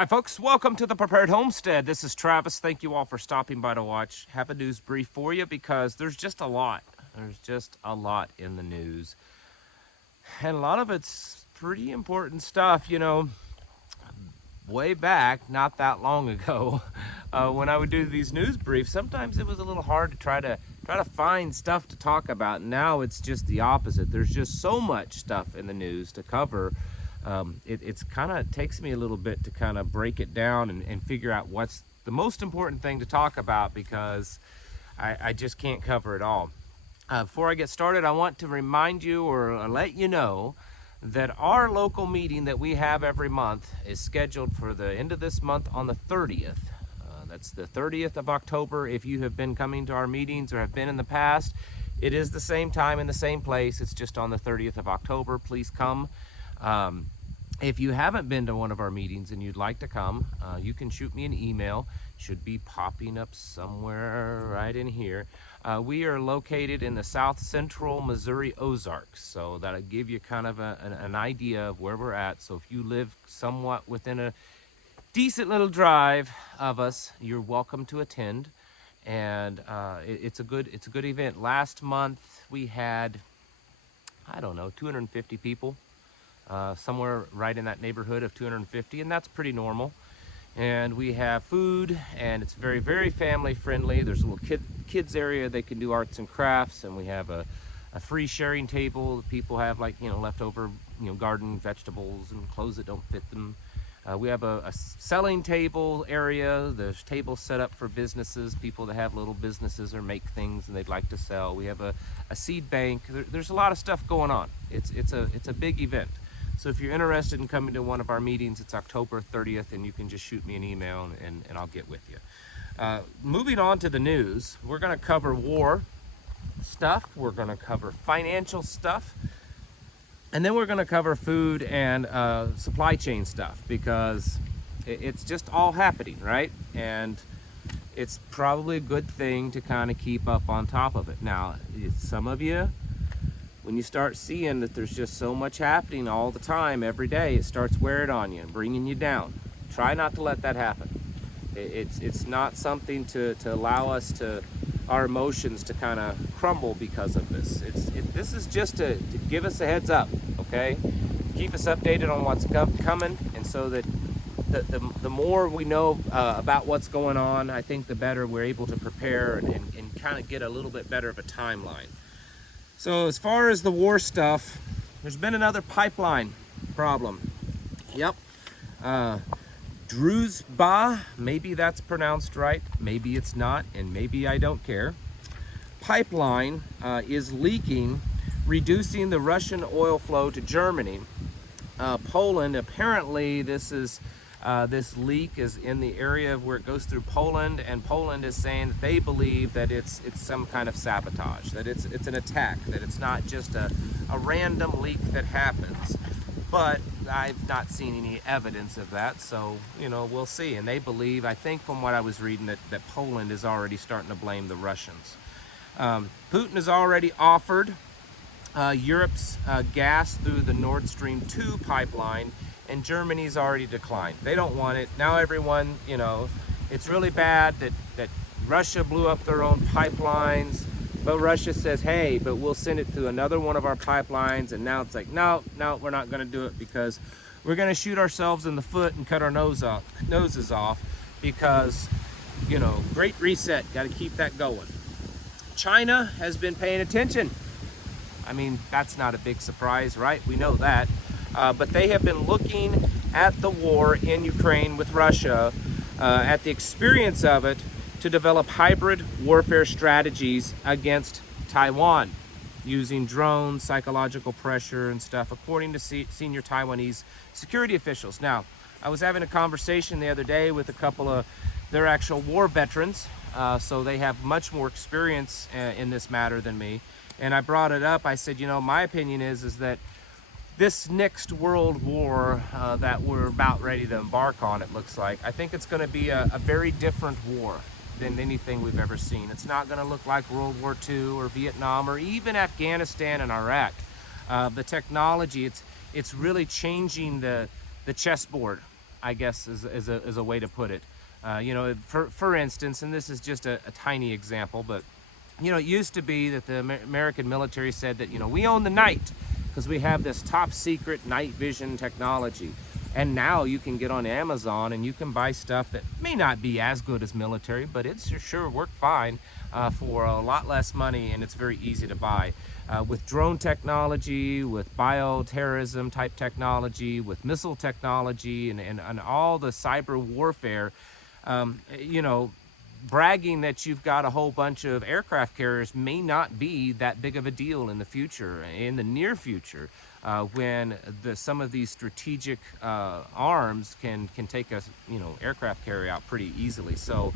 Hi folks, welcome to the Prepared Homestead. This is Travis. Thank you all for stopping by to watch. Have a news brief for you because there's just a lot. There's just a lot in the news. And a lot of it's pretty important stuff, you know. Way back, not that long ago, when I would do these news briefs, sometimes it was a little hard to try to find stuff to talk about. Now it's just the opposite. There's just so much stuff in the news to cover. It's kind of takes me a little bit to kind of break it down and figure out what's the most important thing to talk about, because I just can't cover it all. Before I get started, I want to remind you or let you know that our local meeting that we have every month is scheduled for the end of this month on the 30th. That's the 30th of October. If you have been coming to our meetings or have been in the past, it is the same time in the same place. It's just on the 30th of October. Please come. If you haven't been to one of our meetings and you'd like to come, you can shoot me an email. Should be popping up somewhere right in here. We are located in the south central Missouri Ozarks, so that'll give you kind of an idea of where we're at. So if you live somewhat within a decent little drive of us, you're welcome to attend. And it's a good event. Last month we had, I don't know, 250 people. Somewhere right in that neighborhood of 250, and that's pretty normal. And we have food, and it's very, very family friendly. There's a little kids area. They can do arts and crafts, and we have a free sharing table. People have, like, you know, leftover, you know, garden vegetables and clothes that don't fit them. We have a selling table area. There's tables set up for businesses, people that have little businesses or make things and they'd like to sell. We have a seed bank. There's a lot of stuff going on. It's a big event. So if you're interested in coming to one of our meetings, it's October 30th, and you can just shoot me an email and I'll get with you. Moving on to the news, we're going to cover war stuff, we're going to cover financial stuff, and then we're going to cover food and supply chain stuff, because it's just all happening, right? And it's probably a good thing to kind of keep up on top of it. Now, some of you, when you start seeing that there's just so much happening all the time, every day, it starts wearing on you and bringing you down. Try not to let that happen. It's not something to allow us to, our emotions to kind of crumble because of this. This is just to give us a heads up, okay? Keep us updated on what's coming, and so that the more we know about what's going on, I think the better we're able to prepare and kind of get a little bit better of a timeline. So as far as the war stuff, there's been another pipeline problem. Yep. Druzhba, maybe that's pronounced right, maybe it's not, and maybe I don't care. Pipeline is leaking, reducing the Russian oil flow to Germany. Poland, apparently this leak is in the area where it goes through Poland, and Poland is saying that they believe that it's some kind of sabotage, that it's an attack, that it's not just a random leak that happens. But I've not seen any evidence of that, so, you know, we'll see. And they believe, I think from what I was reading, that Poland is already starting to blame the Russians. Putin has already offered Europe's gas through the Nord Stream 2 pipeline, and Germany's already declined. They don't want it. Now everyone, you know, it's really bad that Russia blew up their own pipelines, but Russia says, hey, but we'll send it through another one of our pipelines, and now it's like, no, we're not gonna do it, because we're gonna shoot ourselves in the foot and cut our noses off, because, you know, Great Reset, gotta keep that going. China has been paying attention. I mean, that's not a big surprise, right? We know that. But they have been looking at the war in Ukraine with Russia, at the experience of it, to develop hybrid warfare strategies against Taiwan, using drones, psychological pressure and stuff, according to senior Taiwanese security officials. Now, I was having a conversation the other day with a couple of their actual war veterans, so they have much more experience in this matter than me. And I brought it up. I said, you know, my opinion is that this next world war that we're about ready to embark on, it looks like, I think it's going to be a very different war than anything we've ever seen. It's not going to look like World War II or Vietnam or even Afghanistan and Iraq. The technology, it's really changing the chessboard I guess is a way to put it. You know, for instance, and this is just a tiny example, but you know, it used to be that the American military said that, you know, we own the night because we have this top secret night vision technology. And now you can get on Amazon and you can buy stuff that may not be as good as military, but it's sure work fine for a lot less money, and it's very easy to buy. With drone technology, with bioterrorism type technology, with missile technology, and all the cyber warfare, you know, bragging that you've got a whole bunch of aircraft carriers may not be that big of a deal in the future, in the near future, when some of these strategic arms can take a, you know, aircraft carrier out pretty easily. So,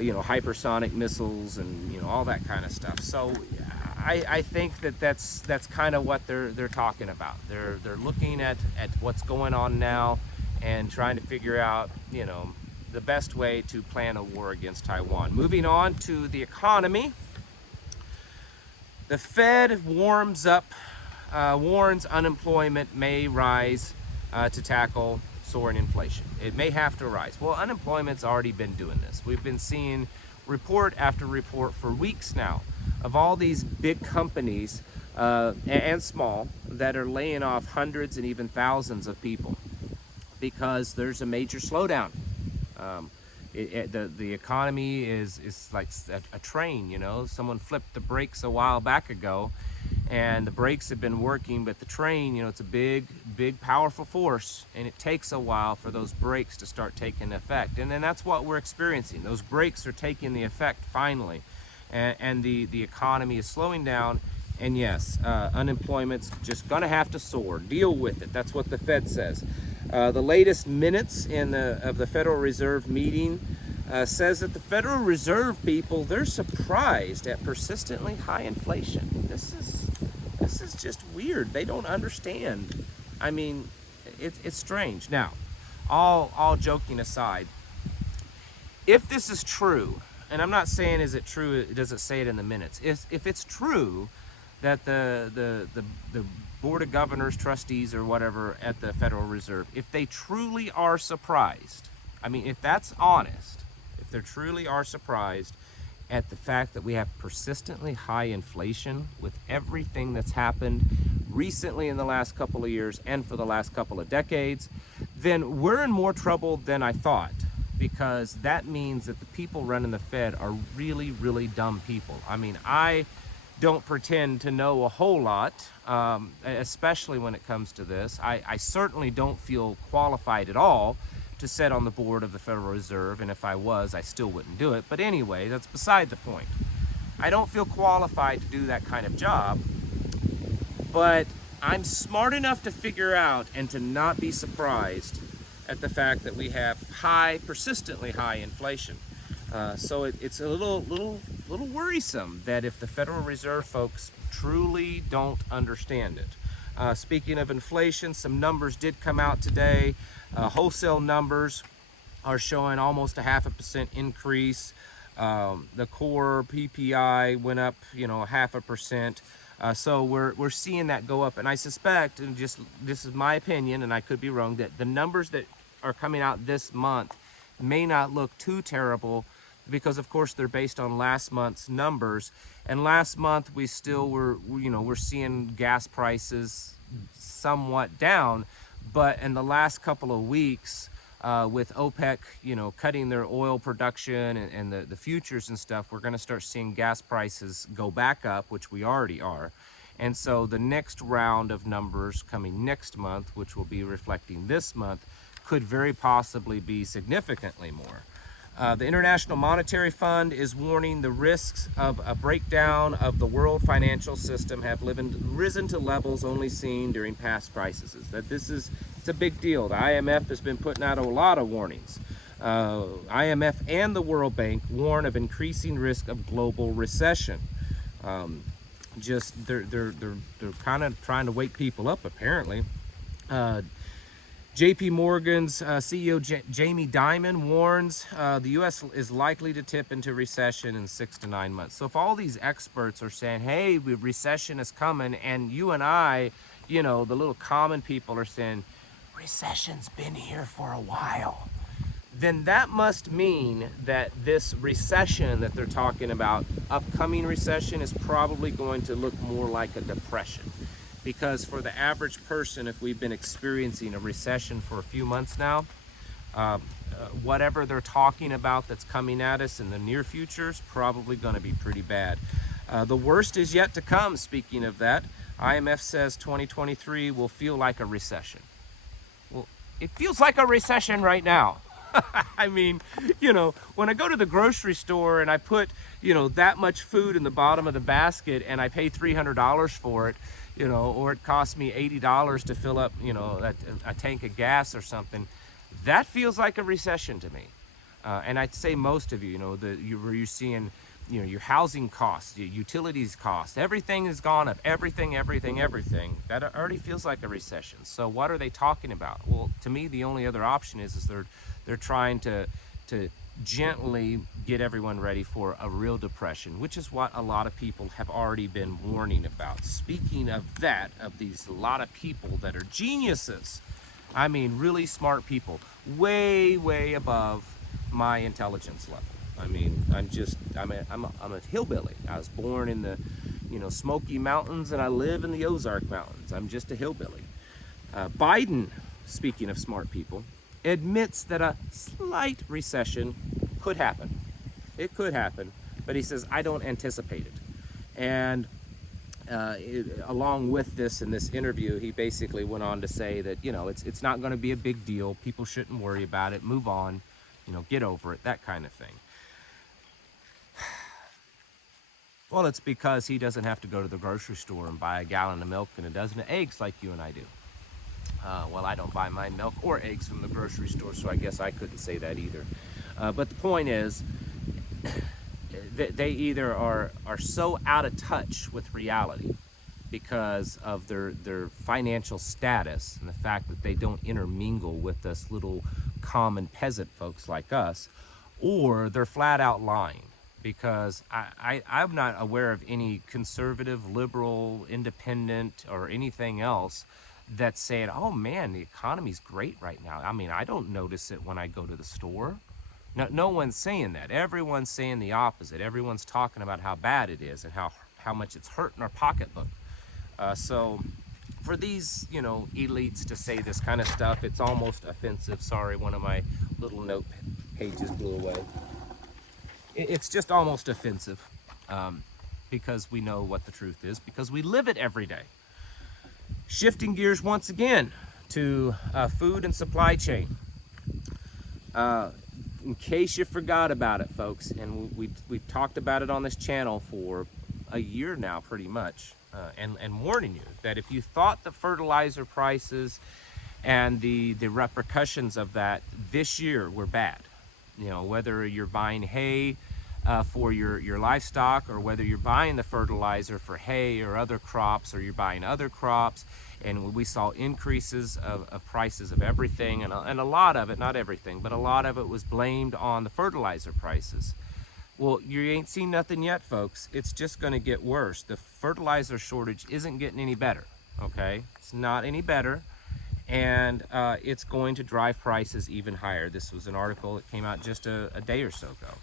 you know, hypersonic missiles and, you know, all that kind of stuff. So I think that's kind of what they're talking about. They're looking at what's going on now and trying to figure out, you know, the best way to plan a war against Taiwan. Moving on to the economy, the Fed warns unemployment may rise to tackle soaring inflation. It may have to rise. Well, unemployment's already been doing this. We've been seeing report after report for weeks now of all these big companies and small that are laying off hundreds and even thousands of people because there's a major slowdown. The economy is like a train, you know. Someone flipped the brakes a while back ago, and the brakes have been working, but the train, you know, it's a big, powerful force, and it takes a while for those brakes to start taking effect. And then that's what we're experiencing. Those brakes are taking the effect finally, and the economy is slowing down. And yes, unemployment's just gonna have to soar. Deal with it. That's what the Fed says. The latest minutes of the Federal Reserve meeting says that the Federal Reserve people, they're surprised at persistently high inflation. This is just weird. They don't understand. I mean, it's strange. Now, all joking aside, if this is true, and I'm not saying is it true, does it say it in the minutes? If it's true that the Board of Governors, trustees, or whatever at the Federal Reserve, if they truly are surprised, I mean, if that's honest, if they truly are surprised at the fact that we have persistently high inflation with everything that's happened recently in the last couple of years and for the last couple of decades, then we're in more trouble than I thought, because that means that the people running the Fed are really, really dumb people. I mean, I don't pretend to know a whole lot, especially when it comes to this. I certainly don't feel qualified at all to sit on the board of the Federal Reserve, and if I was, I still wouldn't do it. But anyway, that's beside the point. I don't feel qualified to do that kind of job, but I'm smart enough to figure out and to not be surprised at the fact that we have persistently high inflation. So it's a little worrisome that if the Federal Reserve folks truly don't understand it. Speaking of inflation, some numbers did come out today. Wholesale numbers are showing almost a 0.5% increase. The core PPI went up, you know, 0.5%. So we're seeing that go up, and I suspect, and just this is my opinion, and I could be wrong, that the numbers that are coming out this month may not look too terrible, because of course they're based on last month's numbers. And last month we still we're seeing gas prices somewhat down, but in the last couple of weeks, with OPEC, you know, cutting their oil production and the futures and stuff, we're going to start seeing gas prices go back up, which we already are. And so the next round of numbers coming next month, which will be reflecting this month, could very possibly be significantly more. The International Monetary Fund is warning the risks of a breakdown of the world financial system have risen to levels only seen during past crises. That it's a big deal. The IMF has been putting out a lot of warnings. IMF and the World Bank warn of increasing risk of global recession. They're kind of trying to wake people up, apparently. JP Morgan's CEO Jamie Dimon warns the U.S. is likely to tip into recession in 6 to 9 months. So if all these experts are saying, hey, recession is coming, and you and I, you know, the little common people are saying, recession's been here for a while, then that must mean that this recession that they're talking about, upcoming recession, is probably going to look more like a depression. Because for the average person, if we've been experiencing a recession for a few months now, whatever they're talking about that's coming at us in the near future is probably going to be pretty bad. The worst is yet to come. Speaking of that, IMF says 2023 will feel like a recession. Well, it feels like a recession right now. I mean, when I go to the grocery store and I put, that much food in the bottom of the basket and I pay $300 for it, or it costs me $80 to fill up, a tank of gas or something, that feels like a recession to me. And I'd say most of you, you're seeing, your housing costs, your utilities costs, everything has gone up, everything. That already feels like a recession. So what are they talking about? Well, to me, the only other option is they're trying to gently get everyone ready for a real depression, which is what a lot of people have already been warning about. Speaking of that, of these lot of people that are geniuses, I mean, really smart people, way, way above my intelligence level. I mean, I'm a hillbilly. I was born in the, Smoky Mountains, and I live in the Ozark Mountains. I'm just a hillbilly. Biden, speaking of smart people, admits that a slight recession could happen. It could happen, but he says, I don't anticipate it. And along with this, in this interview, he basically went on to say that, it's not going to be a big deal. People shouldn't worry about it. Move on, get over it, that kind of thing. Well, it's because he doesn't have to go to the grocery store and buy a gallon of milk and a dozen of eggs like you and I do. Well, I don't buy my milk or eggs from the grocery store, so I guess I couldn't say that either. But the point is, they either are so out of touch with reality because of their financial status and the fact that they don't intermingle with us little common peasant folks like us, or they're flat out lying. Because I'm not aware of any conservative, liberal, independent, or anything else that's saying, oh man, the economy's great right now. I mean, I don't notice it when I go to the store. No one's saying that. Everyone's saying the opposite. Everyone's talking about how bad it is and how much it's hurting our pocketbook. So for these, elites to say this kind of stuff, it's almost offensive. Sorry, one of my little note pages blew away. It's just almost offensive because we know what the truth is, because we live it every day. Shifting gears once again to food and supply chain. In case you forgot about it, folks, and we've talked about it on this channel for a year now pretty much, and warning you that if you thought the fertilizer prices and the repercussions of that this year were bad, whether you're buying hay for your livestock, or whether you're buying the fertilizer for hay or other crops, or you're buying other crops, and we saw increases of prices of everything, and a lot of it, not everything, but a lot of it was blamed on the fertilizer prices. Well, you ain't seen nothing yet, folks. It's just going to get worse. The fertilizer shortage isn't getting any better, okay? It's not any better. And it's going to drive prices even higher. This was an article that came out just a day or so ago.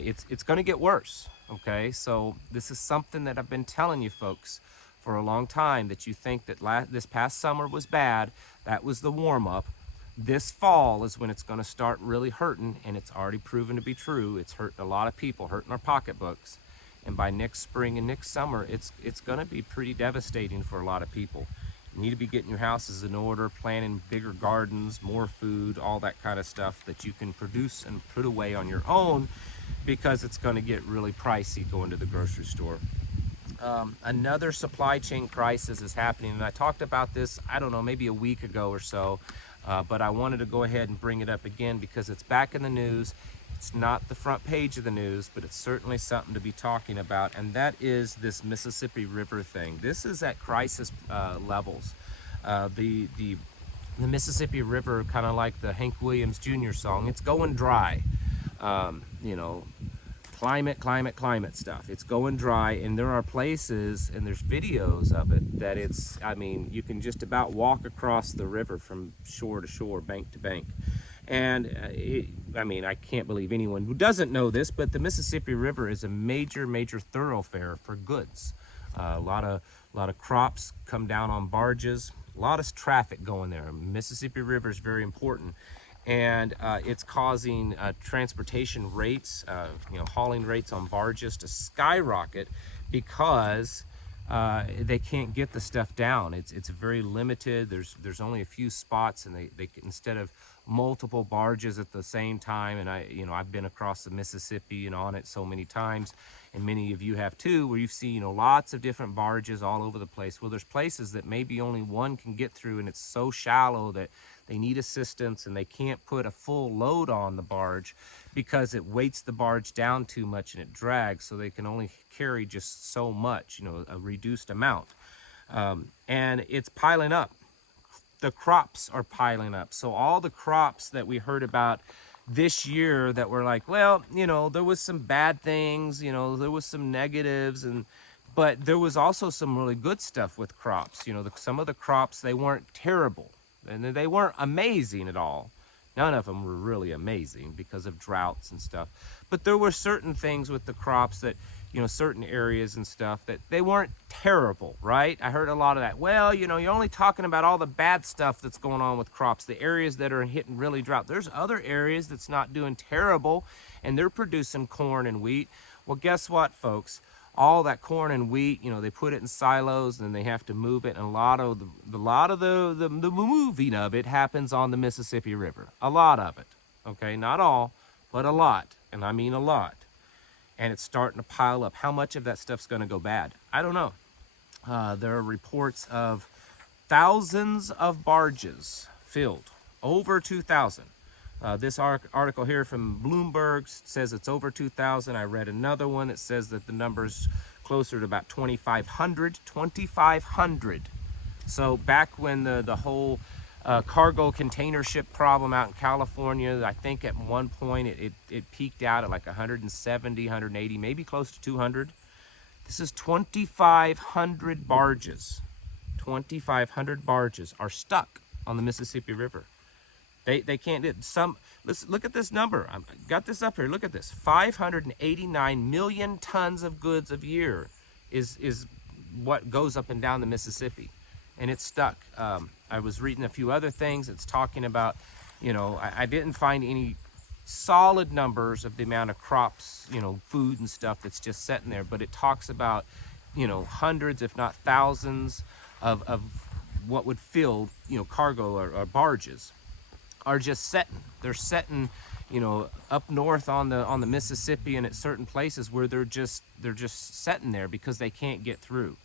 It's going to get worse, okay? So this is something that I've been telling you folks for a long time, that you think that this past summer was bad. That was the warm-up. This fall is when it's going to start really hurting, and it's already proven to be true. It's hurting a lot of people, hurting our pocketbooks. And by next spring and next summer, it's going to be pretty devastating for a lot of people. You need to be getting your houses in order, planting bigger gardens, more food, all that kind of stuff that you can produce and put away on your own, because it's going to get really pricey going to the grocery store. Another supply chain crisis is happening, and I talked about this, I don't know, maybe a week ago or so, but I wanted to go ahead and bring it up again because it's back in the news. It's not the front page of the news, but it's certainly something to be talking about, and that is this Mississippi River thing. This is at crisis levels. The Mississippi River, kind of like the Hank Williams Jr. song, it's going dry. climate stuff. It's going dry, and there are places, and there's videos of it, that it's, I mean, you can just about walk across the river from shore to shore, bank to bank. And I mean, I can't believe anyone who doesn't know this, but the Mississippi River is a major thoroughfare for goods. A lot of crops come down on barges, a lot of traffic going there. Mississippi River is very important. And it's causing transportation rates, hauling rates on barges to skyrocket because they can't get the stuff down. It's very limited. There's only a few spots, and they instead of multiple barges at the same time. And I've been across the Mississippi and on it so many times, and many of you have too, where you've seen lots of different barges all over the place. Well, there's places that maybe only one can get through, and it's so shallow that they need assistance, and they can't put a full load on the barge because it weights the barge down too much and it drags, so they can only carry just so much, a reduced amount. And it's piling up. The crops are piling up. So all the crops that we heard about this year that were like, well, there was some bad things, there was some negatives, but there was also some really good stuff with crops. Some of the crops, they weren't terrible. And they weren't amazing at all. None of them were really amazing because of droughts and stuff. But there were certain things with the crops that, certain areas and stuff that they weren't terrible, right? I heard a lot of that. Well, you're only talking about all the bad stuff that's going on with crops, the areas that are hitting really drought. There's other areas that's not doing terrible, and they're producing corn and wheat. Well, guess what, folks? All that corn and wheat, they put it in silos, and they have to move it. And a lot of the moving of it happens on the Mississippi River. A lot of it, okay? Not all, but a lot, and I mean a lot. And it's starting to pile up. How much of that stuff's going to go bad? I don't know. There are reports of thousands of barges filled, over 2,000. This article here from Bloomberg says it's over 2,000. I read another one that says that the number's closer to about 2,500. 2,500. So back when the whole cargo container ship problem out in California, I think at one point it peaked out at like 170, 180, maybe close to 200. This is 2,500 barges. 2,500 barges are stuck on the Mississippi River. They can't do it. Let's look at this number. I got this up here. Look at this. 589 million tons of goods a year is what goes up and down the Mississippi, and it's stuck. I was reading a few other things. It's talking about, I didn't find any solid numbers of the amount of crops, food and stuff that's just sitting there, but it talks about, hundreds, if not thousands, of what would fill, cargo or barges. Are just setting. They're setting, up north on the Mississippi, and at certain places where they're just setting there because they can't get through.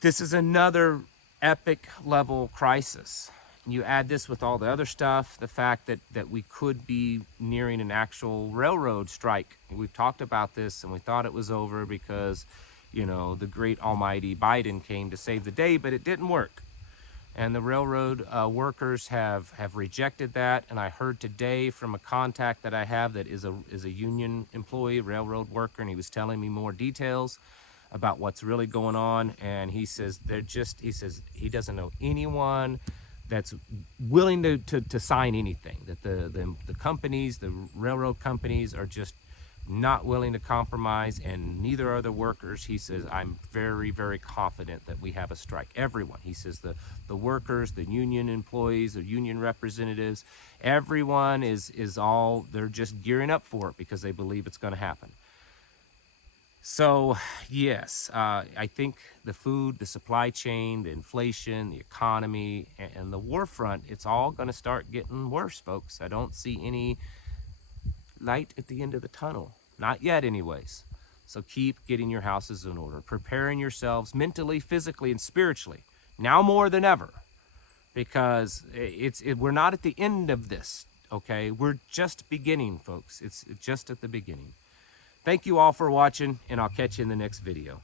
This is another epic level crisis. You add this with all the other stuff, the fact that we could be nearing an actual railroad strike. We've talked about this, and we thought it was over because, the great almighty Biden came to save the day, but it didn't work. And the railroad workers have rejected that. And I heard today from a contact that I have that is a union employee, railroad worker, and he was telling me more details about what's really going on. And he says he doesn't know anyone that's willing to sign anything. That the companies, the railroad companies, are just not willing to compromise, and neither are the workers. He says, I'm very, very confident that we have a strike. Everyone. He says the workers, the union employees, the union representatives, everyone is all, they're just gearing up for it because they believe it's going to happen. So, yes, I think the food, the supply chain, the inflation, the economy, and the war front, it's all going to start getting worse, folks. I don't see any light at the end of the tunnel. Not yet, anyways. So keep getting your houses in order, preparing yourselves mentally, physically, and spiritually, now more than ever, because we're not at the end of this, okay? We're just beginning, folks. It's just at the beginning. Thank you all for watching, and I'll catch you in the next video.